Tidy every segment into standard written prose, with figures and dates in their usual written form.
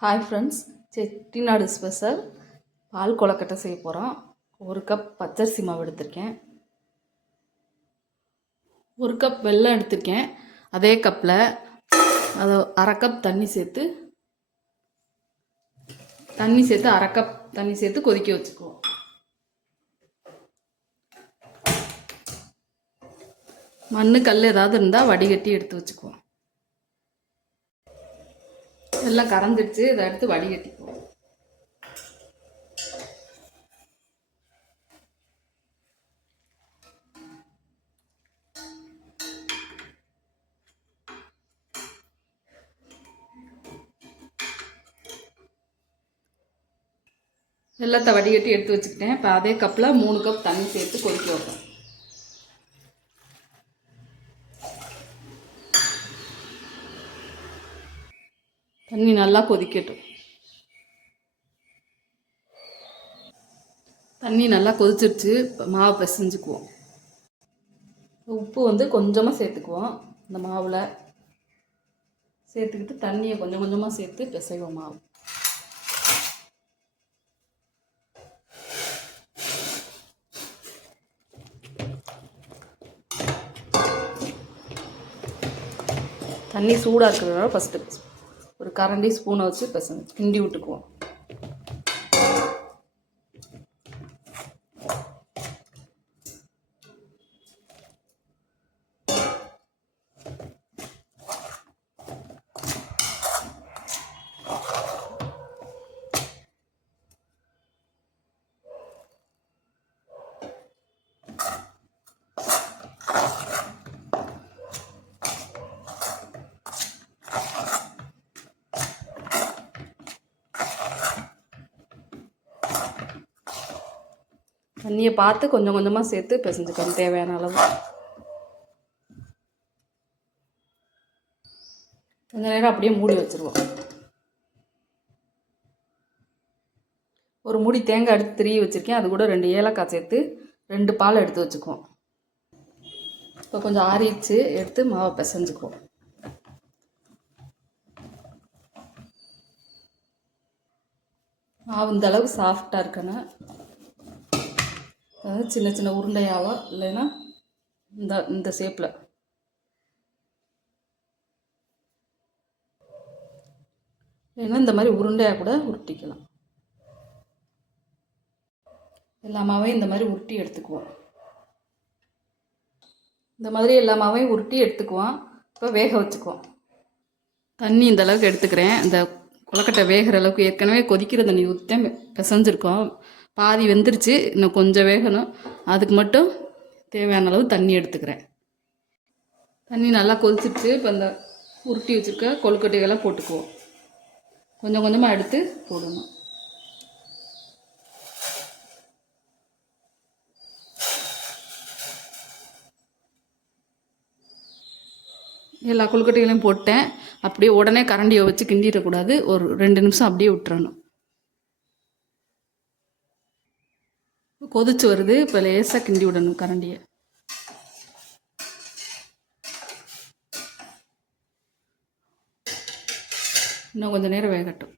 Hi friends, Chettinad special பால் கொழுக்கட்டை செய்ய போகிறோம். 1 cup பச்சரிசி மாவு எடுத்திருக்கேன். 1 கப் வெல்லம் எடுத்திருக்கேன். அதே கப்பில் அதை அரை கப் தண்ணி சேர்த்து அரை கப் தண்ணி சேர்த்து கொதிக்க வச்சுக்குவோம். மண் கல் ஏதாவது இருந்தால் வடிகட்டி எடுத்து வச்சுக்குவோம். எல்லாம் கறந்துடுச்சு, இதை எடுத்து வடிகட்டிக்குவோம். வெல்லத்தை வடிகட்டி எடுத்து வச்சுக்கிட்டேன். இப்போ அதே கப்பில் 3 கப் தண்ணி சேர்த்து கொதிக்க வைப்பேன். தண்ணி நல்லா கொதிக்கட்டும். தண்ணி நல்லா கொதிச்சிருச்சு. இப்போ மாவு பிசைஞ்சுக்குவோம். உப்பு கொஞ்சமாக சேர்த்துக்குவோம். இந்த மாவில் சேர்த்துக்கிட்டு தண்ணியை கொஞ்சம் கொஞ்சமாக சேர்த்து பிசைவோம் மாவு. தண்ணி சூடாக இருக்கிறதுனால ஃபஸ்ட்டு ஒரு கரண்டி ஸ்பூனை வச்சு கிண்டி விட்டுக்குவோம். தண்ணியை பார்த்து கொஞ்சம் கொஞ்சமாக சேர்த்து பிசைஞ்சுக்கணும் தேவையான அளவு. கொஞ்ச நேரம் அப்படியே மூடி வச்சுருவோம். ஒரு மூடி தேங்காய் எடுத்து திருவி வச்சுருக்கேன். அது கூட 2 ஏலக்காய் சேர்த்து 2 பால் எடுத்து வச்சுக்குவோம். இப்போ கொஞ்சம் ஆறிச்சு, எடுத்து மாவை பிசைஞ்சுக்குவோம். மாவு இந்த அளவுக்கு சாஃப்டாக இருக்கணும். அதாவது சின்ன சின்ன உருண்டையாவோ இல்லைன்னா இந்த ஷேப்பில் இல்லைன்னா இந்த மாதிரி உருண்டையாக கூட உருட்டிக்கலாம். எல்லா மாவையும் இந்த மாதிரி உருட்டி எடுத்துக்குவோம். இந்த மாதிரி எல்லா மாவையும் உருட்டி எடுத்துக்குவோம். இப்போ வேக வச்சுக்குவோம். தண்ணி இந்த அளவுக்கு எடுத்துக்கிறேன். இந்த கொழுக்கட்டை வேகிற அளவுக்கு ஏற்கனவே கொதிக்கிற தண்ணி ஊற்றி பிசைஞ்சிருக்கோம். பாதி வெந்துருச்சு, இன்னும் கொஞ்சம் வேகணும். அதுக்கு மட்டும் தேவையான அளவு தண்ணி எடுத்துக்கிறேன். தண்ணி நல்லா கொதிச்சிருச்சு. இப்போ இந்த உருட்டி வச்சுருக்க கொழுக்கட்டைகளை போட்டுக்குவோம். கொஞ்சம் கொஞ்சமாக எடுத்து போடணும். எல்லா கொழுக்கட்டைகளையும் போட்டேன். அப்படியே உடனே கரண்டியை வச்சு கிண்டிடக்கூடாது. ஒரு 2 நிமிஷம் அப்படியே விட்டுறணும். கொதிச்சு வருது. இப்போ லேசாக கிண்டி விடணும் கரண்டியை. இன்னும் கொஞ்சம் நேரம் வேகட்டும்.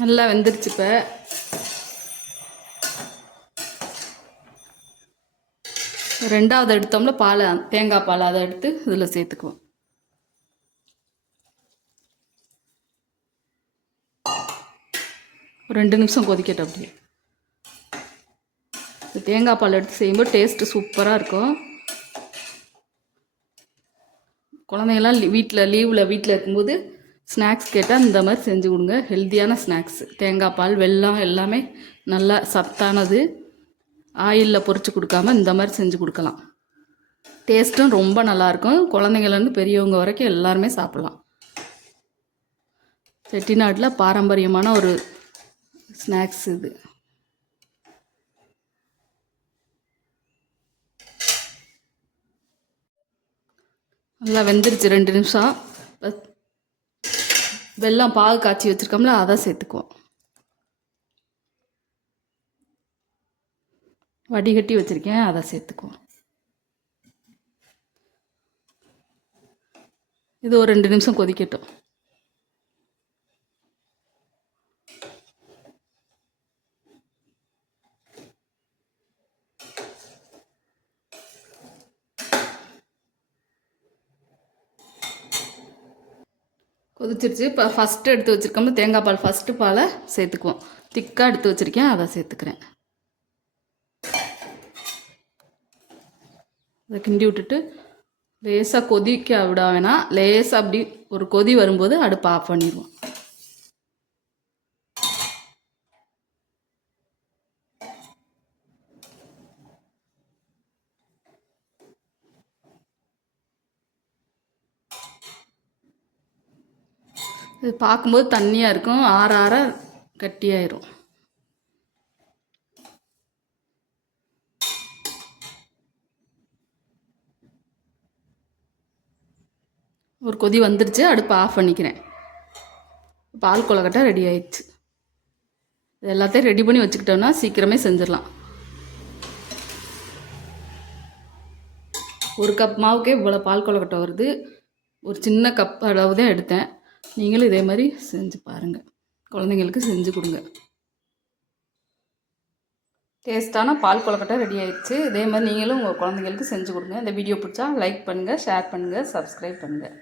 நல்லா வெந்துருச்சு. இப்போ ரெண்டாவது எடுத்தோம்ல பால், தேங்காய் பால், அதை எடுத்து இதில் சேர்த்துக்குவோம். ஒரு 2 நிமிஷம் கொதிக்கட்டும். அப்படியே தேங்காய் பால் எடுத்து செய்யும்போது டேஸ்ட்டு சூப்பராக இருக்கும். குழந்தைங்கள்லாம் வீட்டில் இருக்கும்போது ஸ்நாக்ஸ் கேட்டால் இந்த மாதிரி செஞ்சு கொடுங்க. ஹெல்த்தியான ஸ்நாக்ஸ். தேங்காய் பால், வெல்லம் எல்லாமே நல்லா சத்தானது. ஆயிலில் பொரித்து கொடுக்காம இந்த மாதிரி செஞ்சு கொடுக்கலாம். டேஸ்ட்டும் ரொம்ப நல்லாயிருக்கும். குழந்தைங்கள்லேருந்து பெரியவங்க வரைக்கும் எல்லாருமே சாப்பிட்லாம். செட்டிநாட்டில் பாரம்பரியமான ஒரு ஸ்நாக்ஸ் இது. நல்லா வெந்துருச்சு. 2 நிமிஷம். வெல்லம் பாகு காய்ச்சி வச்சுருக்கோம்ல, அதை சேர்த்துக்குவோம். வடிகட்டி வச்சுருக்கேன், அதை சேர்த்துக்குவோம். இது ஒரு 2 நிமிஷம் கொதிக்கட்டும். கொதிச்சிருச்சு. இப்போ ஃபஸ்ட்டு எடுத்து வச்சுருக்கோம்ல தேங்காய் பால், ஃபஸ்ட்டு பாலை சேர்த்துக்குவோம். திக்காக எடுத்து வச்சுருக்கேன், அதை சேர்த்துக்கிறேன். அதை கிண்டி விட்டுட்டு லேசாக கொதிக்க விட வேணாம், லேசாக அப்படி ஒரு கொதி வரும்போது அடுப்பை ஆஃப் பண்ணிடுவோம். இது பார்க்கும்போது தண்ணியாக இருக்கும், ஆற ஆற கட்டியாயிரும். ஒரு கொதி வந்துருச்சு, அடுப்பை ஆஃப் பண்ணிக்கிறேன். பால் கொழுக்கட்டை ரெடி ஆயிடுச்சு. இது எல்லாத்தையும் ரெடி பண்ணி வச்சுக்கிட்டோம்னா சீக்கிரமே செஞ்சிடலாம். ஒரு கப் மாவுக்கே இவ்வளோ பால் கொழுக்கட்டை வருது. ஒரு சின்ன கப் அளவு தான் எடுத்தேன். நீங்களும் இதே மாதிரி செஞ்சு பாருங்கள், குழந்தைங்களுக்கு செஞ்சு கொடுங்க. டேஸ்ட்டான பால் கொழுக்கட்டை ரெடி ஆயிடுச்சு. இதே மாதிரி நீங்களும் உங்கள் குழந்தைங்களுக்கு செஞ்சு கொடுங்க. இந்த வீடியோ பிடிச்சா லைக் பண்ணுங்கள், ஷேர் பண்ணுங்கள், சப்ஸ்கிரைப் பண்ணுங்கள்.